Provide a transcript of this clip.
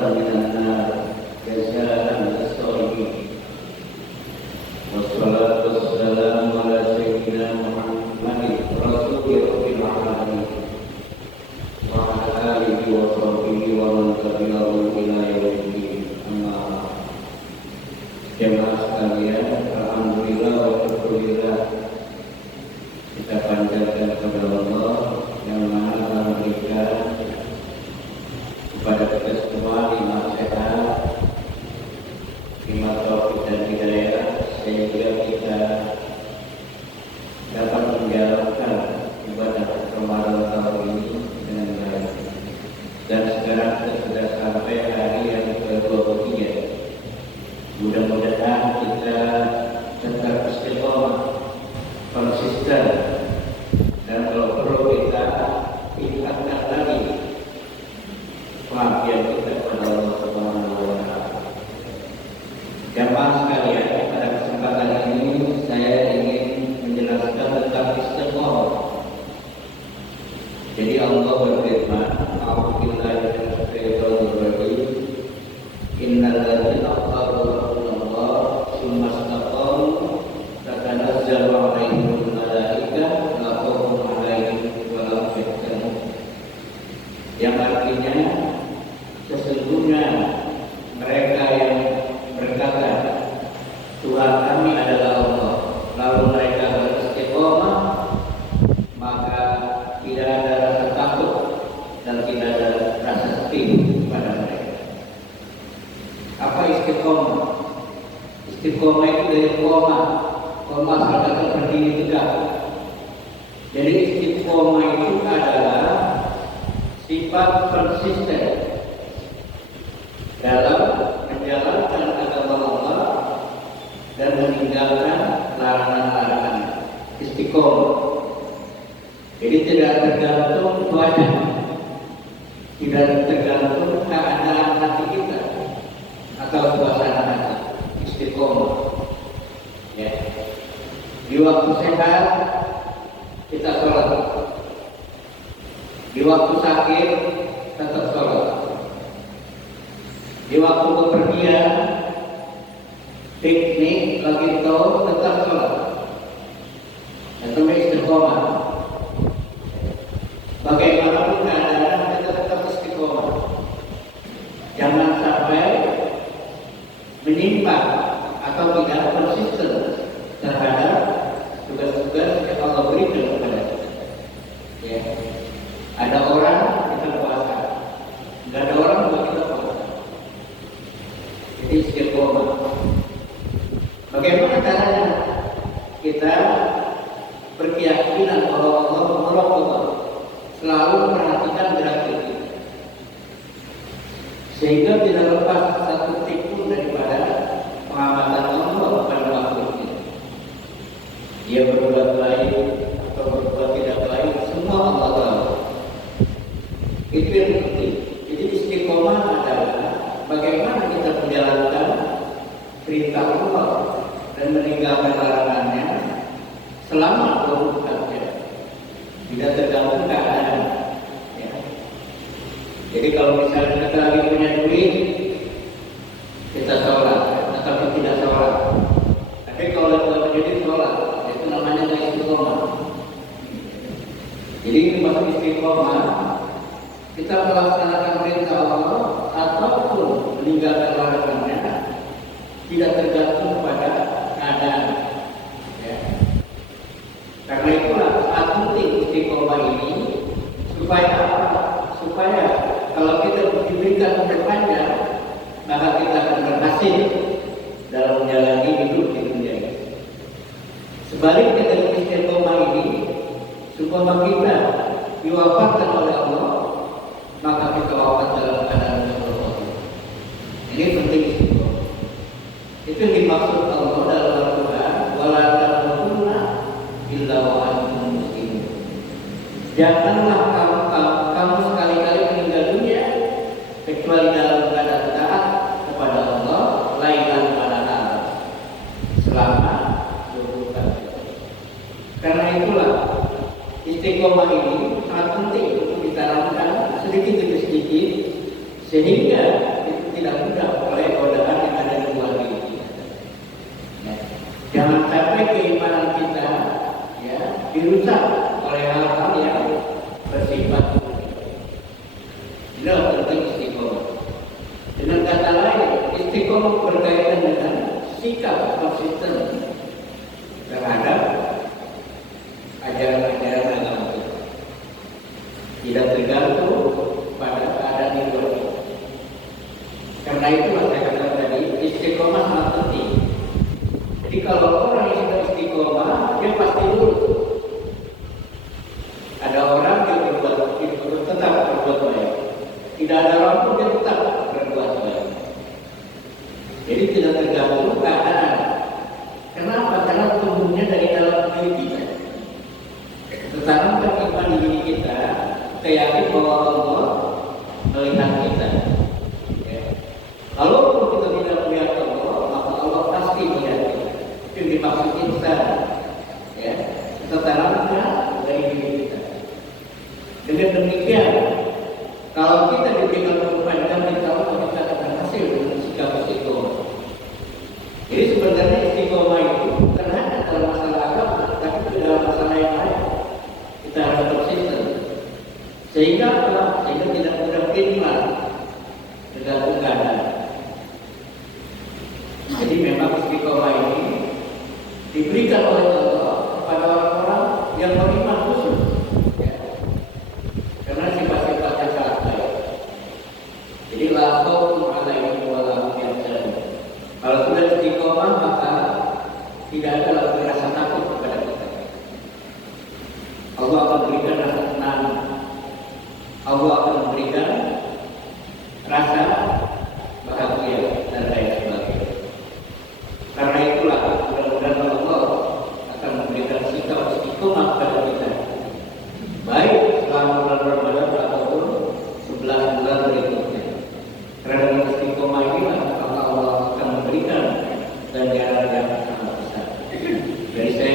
وجزاء من النار جزاء الصالحين. والصلاة والسلام على سيدنا محمد رسول رب العالمين وعلى آله وصحبه ومن تبعه إلى يوم الدين. Amma ba'd. Jemaah sekalian, alhamdulillah wa syukurillah kita panjatkan kepada Allah yang mana telah memberikan kepada kita semua nikmat sehat, nikmat taufik dan hidayah, sehingga kita dapat menjalankan ibadah Ramadan tahun ini dengan baik. Dan sekarang kita sudah sampai hari yang ke-23. Mudah-mudahan kita tetap istiqomah, konsisten, dan kalau perlu kita tingkatkan lagi pengabdian kita kepada Allah Subhanahu wa Ta'ala. Jamaah sekalian, pada kesempatan ini saya ingin menjelaskan tentang istiqomah. Jadi Allah berfirman, "A'udzubillahi minasyaitonir rajim. Innal ladzina qalu rabbunallah tsumma istaqamu tatanazzalu 'alaihimul malaikatu la khaufun 'alaihim wa la hum yahzanun." Yang artinya sesungguhnya mereka yang berkata Tuhan kami adalah Allah, lalu mereka beristiqomah, maka tidak ada rasa takut dan tidak ada rasa sedih pada mereka. Apa istiqomah? Istiqomah itu dari koma salah kata berdiri tegak. Jadi istiqomah itu adalah sifat konsisten dalam menjalankan agama Allah dan meninggalkan larangan-larangan. Istiqomah. Jadi tidak tergantung cuaca, tidak tergantung keadaan hati kita atau suasana hati. Istiqomah. Ya. Di waktu sehat kita sholat, di waktu sakit tetap sholat, di waktu bepergian, piknik, lagi tahu tetap sholat. Itu istiqomah. Bagaimanapun keadaan kita tetap istiqomah. Jangan sampai menyimpang atau tidak konsisten terhadap tugas-tugas yang Allah berikan kepada kita. Ya. Ada orang kita puasa, nggak ada orang buat kita puasa. Jadi istiqomah. Bagaimana caranya kita berkeyakinan bahwa Allah Muraqabah, selalu memperhatikan gerak kita, sehingga tidak lepas satu detik pun daripada pengamatan Allah pada makhluknya. Dia berbuat baik atau berbuat tidak baik, semua Allah tahu. Itu yang penting. Jadi istiqomah adalah bagaimana kita menjalankan perintah Allah dan meninggalkan larangannya selama 24 jam. Tidak tergantung keadaan. Ya. Jadi kalau misalnya kita lagi punya duit, kita sholat atau tidak sholat. Tapi kalau kita punya duit sholat, itu namanya istiqomah. Jadi ini maksud istiqomah. Kita melaksanakan perintah Allah ataupun meninggalkan larangannya tidak tergantung pada keadaan. Ya. Karena itulah sangat penting istiqomah ini supaya kalau kita diberikan umur panjang, maka kita akan berhasil dalam menjalani hidup di dunia ini. Sebaliknya dari istiqomah ini, supaya kita diwafatkan oleh Allah, maka kita wafat dalam keadaan yang berdosa. Ini penting istiqomah. Itu yang dimaksud Allah dalam Al-Quran, wala tamutunna illa wa antum muslimun. Janganlah kamu sekali-kali meninggal dunia kecuali dalam keadaan taat kepada Allah, lailan pada alam selama 20 tahun. Karena itulah istiqomah ini sangat penting untuk ditanamkan sedikit demi sedikit, sehingga kita tidak mudah oleh godaan yang ada di luar diri kita. Ya. Jangan sampai keimanan kita ya dirusak oleh hal-hal yang bersifat tidak penting istiqomah. Dengan kata lain, istiqomah berkaitan dengan sikap konsisten terhadap ajaran-ajaran agama kita. Tidak tergantung pada keadaan di luar kita. Karena itulah saya katakan tadi, istiqomah sangat penting. Jadi kalau orang yang sudah istiqomah, dia pasti lurus. Ada orang yang tetap berbuat baik. Tidak ada orang pun yang tetap berbuat baik. Jadi tidak tergantung keadaan. Kenapa? Karena tumbuhnya dari dalam diri kita. Setanamkan iman di diri kita, yakin bahwa Allah melihat kita. Ya. Kalau kita tidak melihat Allah, maka Allah pasti melihat kita. Itu dimaksud insan. Ya. Setanamkan dari diri kita. Dengan demikian, kalau kita diberikan kepanjangan, kita akan hasil dengan sikap istiqomah. Jadi sebenarnya istiqomah itu terhadap dalam masalah agama, tapi dalam masalah yang lain kita harus konsisten. Sehingga apa? Sehingga tidak mudah pindah tergantung keadaan. Jadi memang istiqomah ini diberikan oleh Allah kepada orang-orang yang beriman khusus. Ya. Karena sifat-sifatnya sangat baik. Jadi la khaufun 'alaihim wa la hum yahzanun. Kalau sudah istiqomah maka tidak ada lagi rasa takut kepada kita. Allah akan berikan rasa tenang. Allah akan memberikan rasa bahagia dan lain sebagainya. Karena itulah mudah-mudahan Allah akan memberikan sikap istiqomah kepada kita, baik selama bulan Ramadan ataupun 11 bulan berikutnya. Karena dengan istiqomah inilah maka Allah akan memberikan ganjaran yang sangat besar. Jadi saya